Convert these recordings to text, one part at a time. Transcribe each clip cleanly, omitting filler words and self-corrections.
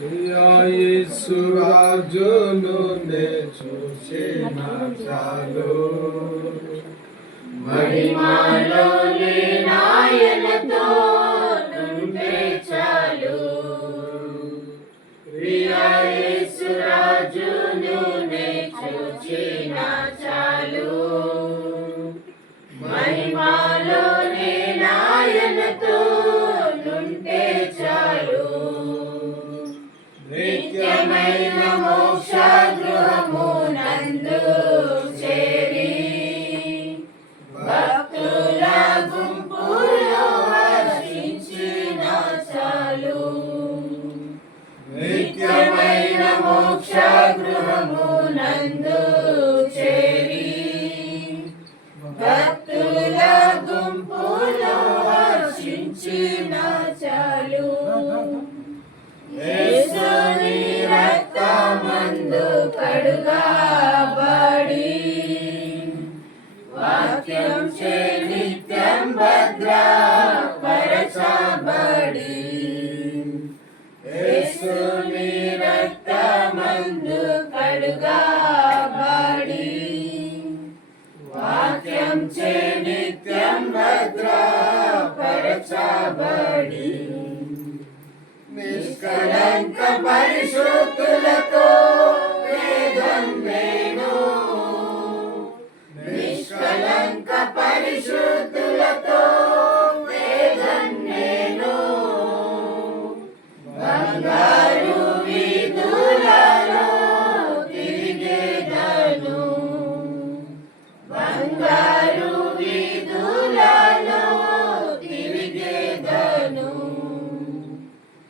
యేసు రాజును నే చూసిన చాలు మహిమలో నాయనతో నుంటే చాలు ప్రియా యేసు రాజును నే చూచిన చాలు మహిమలో నాయనతో నుంటే చాలు నిత్యమైన మోక్ష గృహము నందు చేరి భక్తుల గుంపులో హర్షించిన చాలు నిత్యమైన మోక్ష గృహము నందు చేరి భక్తుల గుంపులో హర్షించిన చాలు యేసుని రక్తమందు కడుగబడి వాక్యం చే నిత్యం భద్రపరచబడి యేసుని రక్తమందు కడుగబడి వాక్యం చే నిత్యం భద్రపరచబడి నిష్కలంక పరిశుద్ధులతో వేదం నేను నిష్కలంక పరిశుద్ధులతో వేదం నేను బంగారు వీధులలో తిరిగేదను బంగారు వీధులలో తిరిగేదను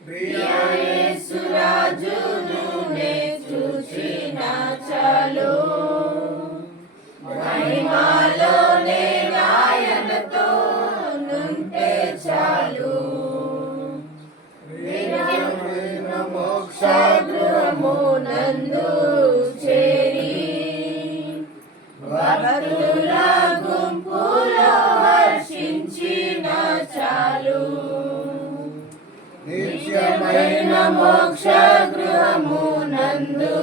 ప్రియా యేసు రాజును నే చూసిన చాలు మహిమలో నాయనతో నుంటే చాలు మోక్ష గృహము నందు చేరి భక్తుల గుంపులో హర్షించిన చాలు నిత్యమైన మోక్ష గృహము నందు